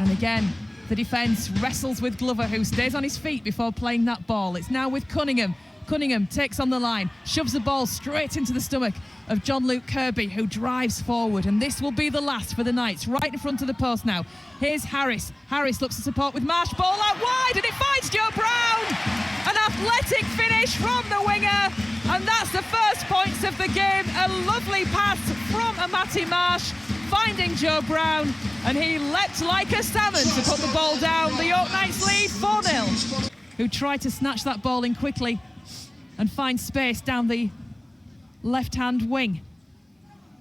And again, the defence wrestles with Glover, who stays on his feet before playing that ball. It's now with Cunningham. Cunningham takes on the line, shoves the ball straight into the stomach of John-Luke Kirby, who drives forward. And this will be the last for the Knights, right in front of the post now. Here's Harris. Harris looks to support with Marsh. Ball out wide, and it finds Joe Brown. An athletic finish from the winger. And that's the first points of the game. A lovely pass from Matty Marsh, finding Joe Brown. And he leapt like a salmon to put the ball down. The York Knights lead 4-0. Who tried to snatch that ball in quickly and find space down the left-hand wing.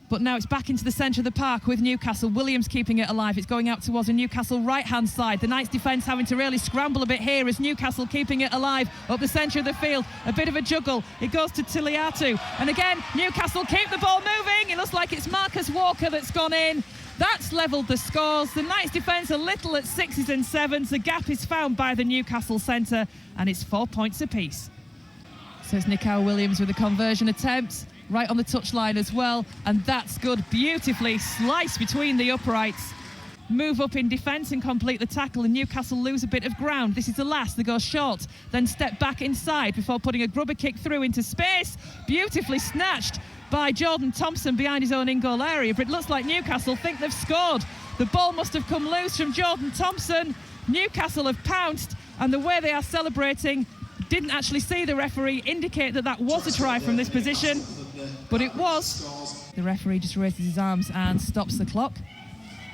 But now it's back into the centre of the park with Newcastle. Williams keeping it alive. It's going out towards the Newcastle right-hand side. The Knights defence having to really scramble a bit here as Newcastle keeping it alive up the centre of the field. A bit of a juggle. It goes to Tiliatu. And again, Newcastle keep the ball moving. It looks like it's Marcus Walker that's gone in. That's levelled the scores. The Knights defence a little at 6s and 7s. The gap is found by the Newcastle centre, and it's 4 points apiece. So it's NIKAU Williams with a conversion attempt, right on the touchline as well, and that's good. Beautifully sliced between the uprights. Move up in defence and complete the tackle, and Newcastle lose a bit of ground. This is the last. They go short, then step back inside before putting a grubber kick through into space. Beautifully snatched by Jordan Thompson behind his own in-goal area, but it looks like Newcastle think they've scored. The ball must have come loose from Jordan Thompson. Newcastle have pounced, and the way they are celebrating, didn't actually see the referee indicate that that was a try from this position, but it was. The referee just raises his arms and stops the clock,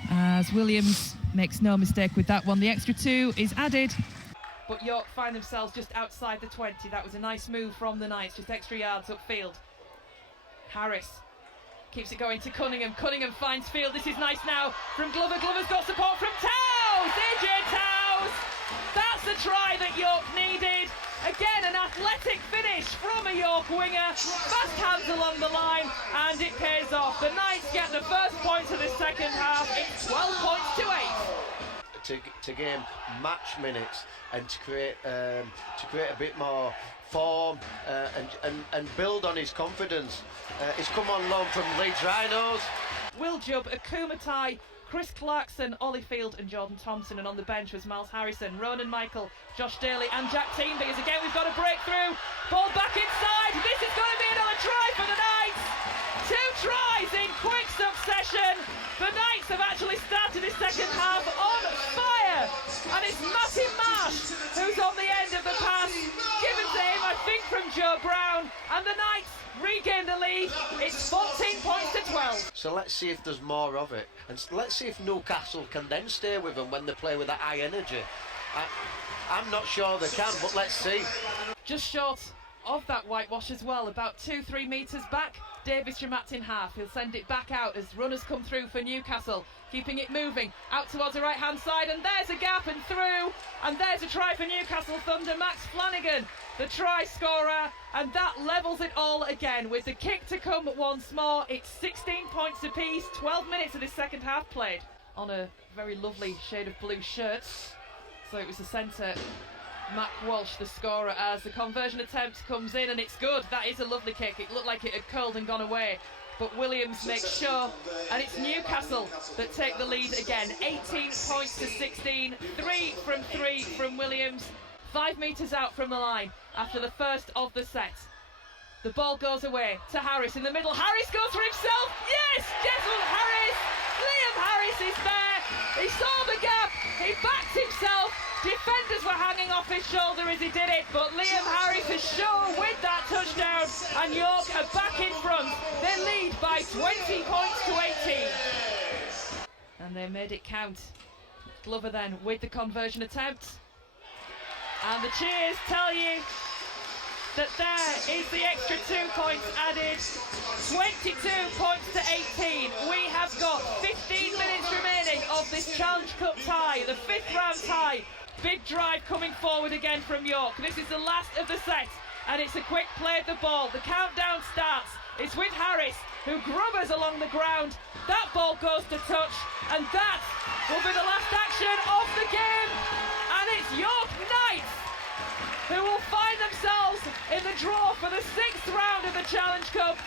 as Williams makes no mistake with that one. The extra 2 is added, but York find themselves just outside the 20. That was a nice move from the Knights, just extra yards upfield. Harris keeps it going to Cunningham. Cunningham finds field. This is nice now from Glover. Glover's got support from Towes! AJ Towes! That's the try that York needed. Again, an athletic finish from a York winger. Fast hands along the line, and it pays off. The Knights get the first points of the second half. It's 12 points to 8. To gain match minutes and to create a bit more form and build on his confidence. He's come on loan from Leeds Rhinos. Will Jubb, Akumatai, Chris Clarkson, Olyfield and Jordan Thompson, and on the bench was Miles Harrison, Ronan Michael, Josh Daly and Jack Teamby. As again we've got a breakthrough, ball back inside. This is going to be another try for the Knights. 2 tries in quick succession. The Knights have actually started this second half on fire, and it's Matty Marsh who's on the end of the pass, given to him I think from Joe Brown, and the Knights regain the lead. It's 14 points to 12. So let's see if there's more of it, and let's see if Newcastle can then stay with them when they play with that high energy. I'm not sure they can, but let's see. Just short of that whitewash as well, about 2-3 metres back. Davis Dramat in half. He'll send it back out as runners come through for Newcastle, keeping it moving out towards the right hand side, and there's a gap and through, and there's a try for Newcastle Thunder. Max Flanagan, the try scorer, and that levels it all again with the kick to come once more. It's 16 points apiece. 12 minutes of this second half played on a very lovely shade of blue shirt. So it was the centre, Matt Walsh, the scorer, as the conversion attempt comes in, and it's good. That is a lovely kick. It looked like it had curled and gone away, but Williams makes sure, and it's Newcastle that take the lead again. 18 points to 16. 3 from 3 from Williams. 5 metres out from the line after the first of the set. The ball goes away to Harris in the middle. Harris goes for himself. Yes! Desmond Harris! Liam Harris is there. He saw the gap. He backed himself. Defenders were hanging off his shoulder as he did it, but Liam Harris is sure with that touchdown, and York are back in front. They lead by 20 points to 18. And they made it count. Glover then with the conversion attempt. And the cheers tell you that there is the extra 2 points added. 22 points to 18. We have got 15 minutes remaining of this Challenge Cup tie, the 5th round tie. Big drive coming forward again from York. This is the last of the set, and it's a quick play of the ball. The countdown starts. It's with Harris, who grubbers along the ground. That ball goes to touch, and that will be the last action of the game. And it's York Knights who will find themselves in the draw for the 6th round of the Challenge Cup.